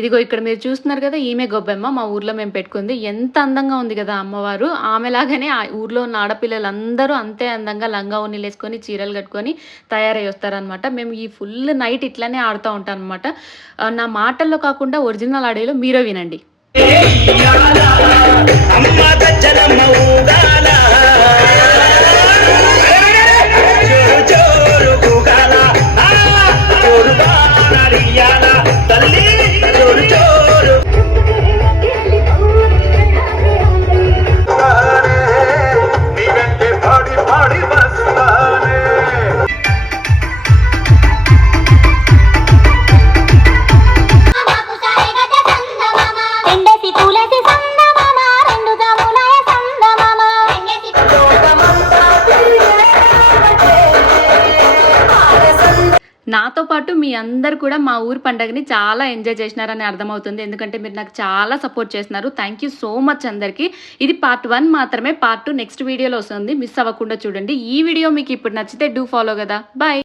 ఇదిగో ఇక్కడ మీరు చూస్తున్నారు కదా, ఈమె గొబ్బెమ్మ మా ఊర్లో మేము పెట్టుకుంది. ఎంత అందంగా ఉంది కదా అమ్మవారు. ఆమెలాగానే ఆ ఊర్లో ఉన్న ఆడపిల్లలందరూ అంతే అందంగా లంగా ఓణీలు వేసుకొని చీరలు కట్టుకొని తయారై వస్తారనమాట. మేము ఈ ఫుల్ నైట్ ఇట్లానే ఆడుతూ ఉంటాం అనమాట. నా మాటల్లో కాకుండా ఒరిజినల్ ఆడియోలో మీరే వినండి. నాతో పాటు మీ అందరు కూడా మా ఊరు పండుగని చాలా ఎంజాయ్ చేసినారని అర్థమవుతుంది. ఎందుకంటే మీరు నాకు చాలా సపోర్ట్ చేస్తున్నారు. థ్యాంక్ యూ సో మచ్ అందరికీ. ఇది పార్ట్ 1 మాత్రమే. పార్ట్ 2 నెక్స్ట్ వీడియోలో వస్తుంది. మిస్ అవ్వకుండా చూడండి. ఈ వీడియో మీకు ఇప్పుడు నచ్చితే డూ ఫాలో కదా. బాయ్.